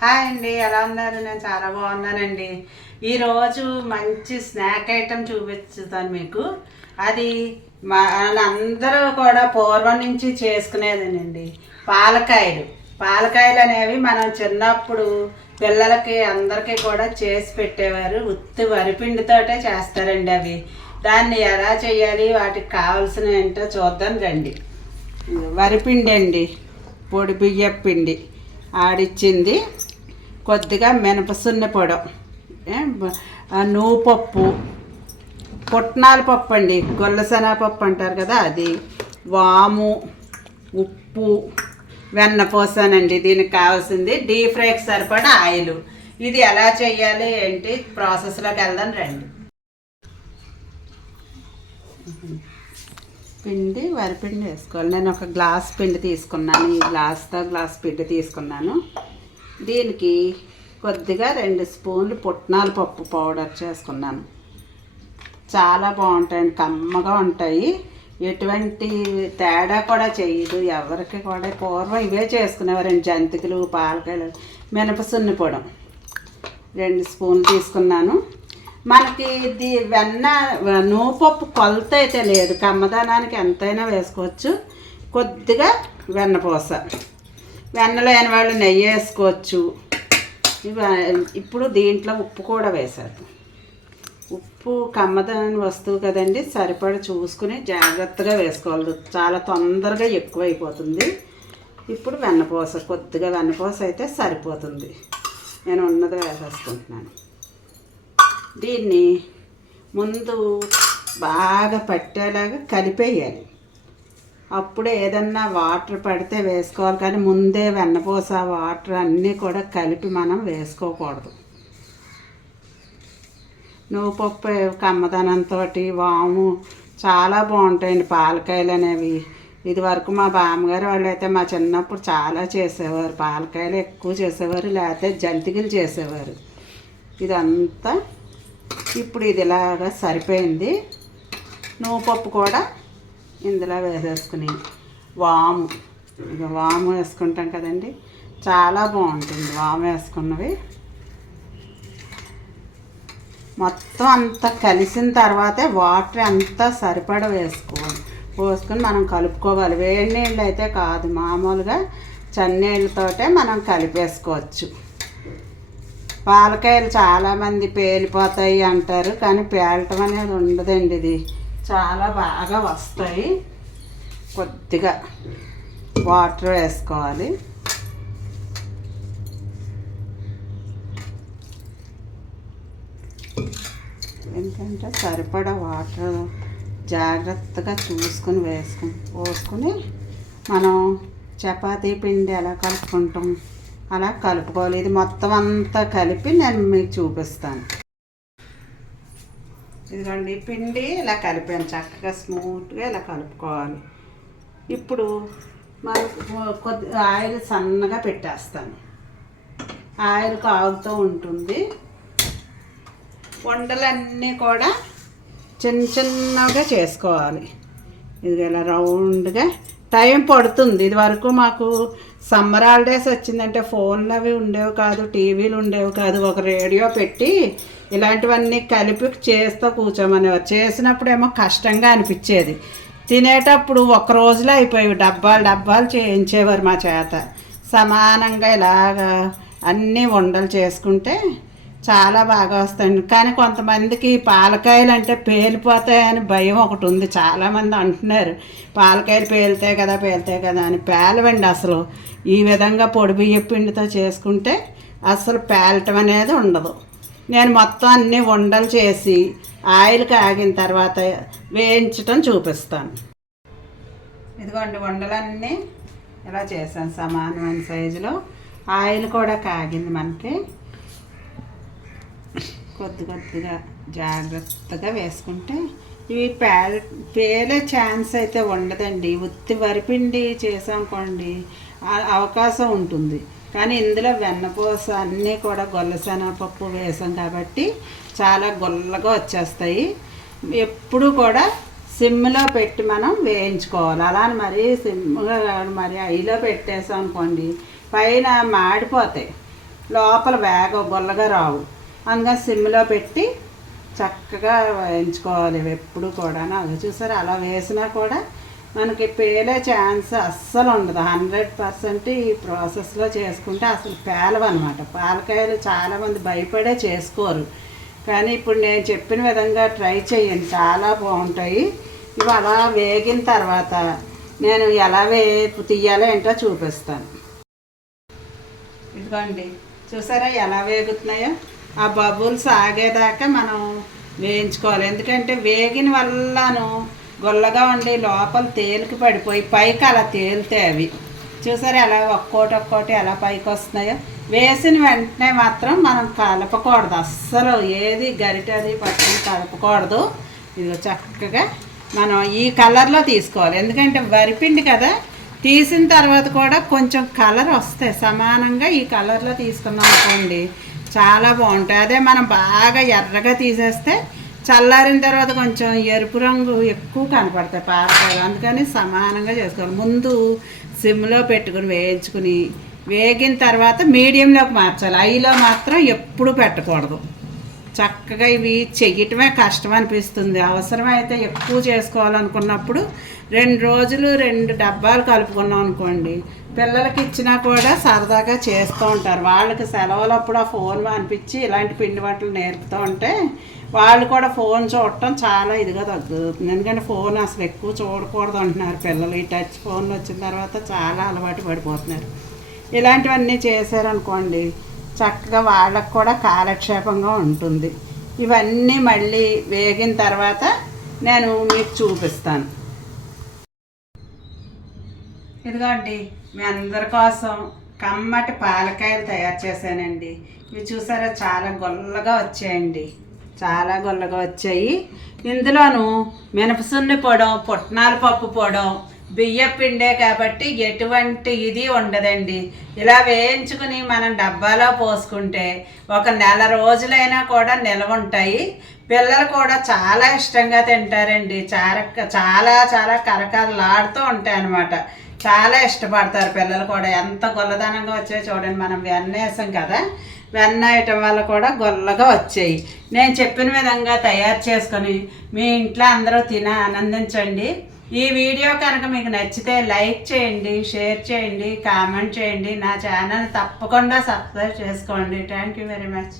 Hi అండి, ఎలా ఉన్నారు? నేను చాలా బాగున్నానండి. ఈరోజు మంచి స్నాక్ ఐటెం చూపిస్తాను మీకు. అది అందరూ కూడా పూర్వం నుంచి చేసుకునేదేనండి. పాలకాయలు పాలకాయలు అనేవి మనం చిన్నప్పుడు పిల్లలకి అందరికీ కూడా చేసి పెట్టేవారు. ఉత్తి వరిపిండితోటే చేస్తారండి అవి. దాన్ని ఎలా చేయాలి, వాటికి కావాల్సిన ఏంటో చూద్దాం రండి. వరిపిండి అండి, పొడి బియ్యం పిండి ఆడిచ్చింది, కొద్దిగా మినపసున్న పొడం, నువ్వు పప్పు, పుట్నాల పప్పు అండి, గొల్లశనగపప్పు అంటారు కదా అది, వాము, ఉప్పు, వెన్నపూసానండి. దీనికి కావాల్సింది డీప్ ఫ్రైకి సరిపడా ఆయిల్. ఇది ఎలా చేయాలి ఏంటి ప్రాసెస్లోకి వెళ్దాం రండి. పిండి వరిపిండి వేసుకోవాలి. నేను ఒక గ్లాస్ పిండి తీసుకున్నాను. ఈ గ్లాస్ పిండి తీసుకున్నాను. దీనికి కొద్దిగా 2 స్పూన్లు పుట్నాల పప్పు పౌడర్ చేసుకున్నాను. చాలా బాగుంటాయండి, కమ్మగా ఉంటాయి. ఎటువంటి తేడా కూడా చేయదు ఎవరికి కూడా. పూర్వం ఇవే చేసుకునేవారండి, జంతికలు, పాలకాయలు. మినపసున్ని పొడం 2 స్పూన్లు తీసుకున్నాను. మనకి ఇది నూపప్పు కొలత అయితే లేదు, కమ్మదనానికి ఎంతైనా వేసుకోవచ్చు. కొద్దిగా వెన్నపూస, వెన్న లేని వాళ్ళు నెయ్యి వేసుకోవచ్చు. ఇప్పుడు దీంట్లో ఉప్పు కూడా వేశారు. ఉప్పు కమ్మదనాన్ని వస్తువు కదండి, సరిపడా చూసుకుని జాగ్రత్తగా వేసుకోవాలి, చాలా తొందరగా ఎక్కువైపోతుంది. ఇప్పుడు వెన్నపూస, కొద్దిగా వెన్నపూస అయితే సరిపోతుంది. నేను ఉన్నది వేసేసుకుంటున్నాను. దీన్ని ముందు బాగా పట్టేలాగా కలిపేయాలి. అప్పుడు ఏదన్నా వాటర్ పడితే వేసుకోవాలి, కానీ ముందే వెన్నపూస వాటర్ అన్నీ కూడా కలిపి మనం వేసుకోకూడదు. నువ్వుపప్పు కమ్మదనంతో, వాము చాలా బాగుంటాయండి పాలకాయలు అనేవి. ఇది వరకు మా బామ్మగారు వాళ్ళు అయితే మా చిన్నప్పుడు చాలా చేసేవారు, పాలకాయలు ఎక్కువ చేసేవారు, లేకపోతే జంతికలు చేసేవారు. ఇదంతా ఇప్పుడు ఇది ఇలాగా సరిపోయింది. నువ్వుపప్పు కూడా ఇందులో వేసేసుకుని, వాము, ఇక వాము వేసుకుంటాం కదండి, చాలా బాగుంటుంది వాము వేసుకున్నవి. మొత్తం అంతా కలిసిన తర్వాతే వాటర్ అంతా సరిపడ పోసుకొని మనం కలుపుకోవాలి. వేడి నీళ్ళు అయితే కాదు, మామూలుగా చన్నీళ్ళతోటే మనం కలిపేసుకోవచ్చు. పాలకాయలు చాలామంది పేలిపోతాయి అంటారు, కానీ పేలటం అనేది ఉండదండి. ఇది చాలా బాగా వస్తాయి. కొద్దిగా వాటర్ వేసుకోవాలి. ఏంటంటే సరిపడా వాటర్ జాగ్రత్తగా చూసుకుని పోసుకుని మనం చపాతీ పిండి ఎలా కలుపుకుంటాం అలా కలుపుకోవాలి. ఇది మొత్తం అంతా కలిపి నేను మీకు చూపిస్తాను. ఇదిగోండి, పిండి ఇలా కలిపాను, చక్కగా స్మూత్గా ఇలా కలుపుకోవాలి. ఇప్పుడు మనం కొద్ది ఆయిల్ సన్నగా పెట్టేస్తాను. ఆయిల్ కాగుతూ ఉంటుంది. వంటలన్నీ కూడా చిన్నగా చేసుకోవాలి. ఇది ఇలా రౌండ్గా టైం పడుతుంది. ఇది వరకు మాకు సమ్మర్ హాలిడేస్ వచ్చిందంటే ఫోన్లు అవి ఉండేవి కాదు, టీవీలు ఉండేవి కాదు. ఒక రేడియో పెట్టి ఇలాంటివన్నీ కలిపి చేస్తూ కూర్చోమనేవారు. చేసినప్పుడేమో కష్టంగా అనిపించేది, తినేటప్పుడు ఒక రోజులో అయిపోయేవి. డబ్బాలు చేయించేవారు మా చేత. సమానంగా ఇలాగా అన్నీ ఉండలు చేసుకుంటే చాలా బాగా వస్తాయండి. కానీ కొంతమందికి పాలకాయలు అంటే పేలిపోతాయని భయం ఒకటి ఉంది. చాలామంది అంటున్నారు పాలకాయలు పేలుతాయి కదా అని. పేలవండి అసలు. ఈ విధంగా పొడి బియ్యం పిండితో చేసుకుంటే అసలు పేలటం అనేది ఉండదు. నేను మొత్తం అన్నీ ఉండలు చేసి ఆయిల్ కాగిన తర్వాత వేయించటం చూపిస్తాను. ఇదిగోండి, ఉండలన్నీ ఇలా చేశాను సమానమైన సైజులో. ఆయిల్ కూడా కాగింది మనకి. కొద్దిగా జాగ్రత్తగా వేసుకుంటే ఇవి పేలే ఛాన్స్ అయితే ఉండదండి. ఉత్తి వరిపిండి చేసామనుకోండి అవకాశం ఉంటుంది, కానీ ఇందులో వెన్నపూస అన్నీ కూడా గొల్లశనగపప్పు వేసాం కాబట్టి చాలా గొల్లగా వచ్చేస్తాయి. ఎప్పుడు కూడా సిమ్లో పెట్టి మనం వేయించుకోవాలి. అలా అని మరీ సిమ్గా మరి హైలో పెట్టేసాం అనుకోండి పైన మాడిపోతాయి. లోపల గొల్లగా రావు. అందుకని సిమ్లో పెట్టి చక్కగా వేయించుకోవాలి ఎప్పుడు కూడా. అది చూసారు, అలా వేసినా కూడా మనకి పేలే ఛాన్స్ అస్సలు ఉండదు. 100% ఈ ప్రాసెస్లో చేసుకుంటే అసలు పేలవన్నమాట. పాలకాయలు చాలామంది భయపడే చేసుకోరు, కానీ ఇప్పుడు నేను చెప్పిన విధంగా ట్రై చేయండి, చాలా బాగుంటాయి. ఇవి అలా వేగిన తర్వాత నేను ఎలా తీయాలో ఏంటో చూపిస్తాను. ఇదిగోండి, చూసారా ఎలా వేగుతున్నాయో. ఆ బబుల్స్ ఆగేదాకా మనం వేయించుకోవాలి. ఎందుకంటే వేగిన వల్లను గొల్లగా ఉండి లోపల తేలికి పడిపోయి పైకి అలా తేలితే అవి చూసారా ఎలా ఒక్కోటి ఎలా పైకి వస్తున్నాయో. వేసిన వెంటనే మాత్రం మనం కలపకూడదు, అస్సలు ఏది గరిటది పట్టుకుని కలపకూడదు. ఇది చక్కగా మనం ఈ కలర్లో తీసుకోవాలి. ఎందుకంటే వరిపిండి కదా, తీసిన తర్వాత కూడా కొంచెం కలర్ వస్తాయి సమానంగా. ఈ కలర్లో తీసుకున్నాం అనుకోండి చాలా బాగుంటాయి. అదే మనం బాగా ఎర్రగా తీసేస్తే చల్లారిన తర్వాత కొంచెం ఎరుపు రంగు ఎక్కువ కనపడతాయి పాలకాయలు. అందుకని సమానంగా చేసుకోవాలి. ముందు సిమ్లో పెట్టుకుని వేయించుకుని వేగిన తర్వాత మీడియంలోకి మార్చాలి. హైలో మాత్రం ఎప్పుడు పెట్టకూడదు. చక్కగా ఇవి చెయ్యటమే కష్టం అనిపిస్తుంది. అవసరమైతే ఎక్కువ చేసుకోవాలనుకున్నప్పుడు 2 రోజులు 2 డబ్బాలు కలుపుకున్నాం అనుకోండి, పిల్లలకి ఇచ్చినా కూడా సరదాగా చేస్తూ ఉంటారు. వాళ్ళకి సెలవులప్పుడు ఆ ఫోన్ అనిపించి ఇలాంటి పిండి వంటలు నేర్పుతూ ఉంటే వాళ్ళు కూడా ఫోన్ చూడటం చాలా ఇదిగా తగ్గుతుంది. ఎందుకంటే ఫోన్ అసలు ఎక్కువ చూడకూడదు అంటున్నారు పిల్లలు. ఈ టచ్ ఫోన్లు వచ్చిన తర్వాత చాలా అలవాటు పడిపోతున్నారు. ఇలాంటివన్నీ చేశారనుకోండి చక్కగా వాళ్ళకు కూడా కాలక్షేపంగా ఉంటుంది. ఇవన్నీ మళ్ళీ వేగిన తర్వాత నేను మీకు చూపిస్తాను. ఇదిగోండి, మీ అందరి కోసం కమ్మటి పాలకాయలు తయారు చేశానండి. ఇవి చూసారా చాలా గొల్లగా వచ్చాయండి, చాలా గొల్లగా వచ్చాయి. ఇందులోను మినపసున్ని పొడం, పుట్నాల పప్పు పొడం, బియ్యం పిండే కాబట్టి ఎటువంటి ఇది ఉండదండి. ఇలా వేయించుకుని మనం డబ్బాలో పోసుకుంటే 1 నెల రోజులైనా కూడా నిల్వ ఉంటాయి. పిల్లలు కూడా చాలా ఇష్టంగా తింటారండి. చాలా చాలా కరకరలాడుతూ ఉంటాయి అన్నమాట. చాలా ఇష్టపడతారు పిల్లలు కూడా. ఎంత గొల్లదనంగా వచ్చాయో చూడండి. మనం వెన్న వేసాం కదా, వెన్న వేయటం వల్ల కూడా గొల్లగా వచ్చాయి. నేను చెప్పిన విధంగా తయారు చేసుకొని మీ ఇంట్లో అందరూ తిని ఆనందించండి. ఈ వీడియో కనుక మీకు నచ్చితే లైక్ చేయండి, షేర్ చేయండి, కామెంట్ చేయండి. నా ఛానల్ తప్పకుండా సబ్స్క్రైబ్ చేసుకోండి. Thank you very much.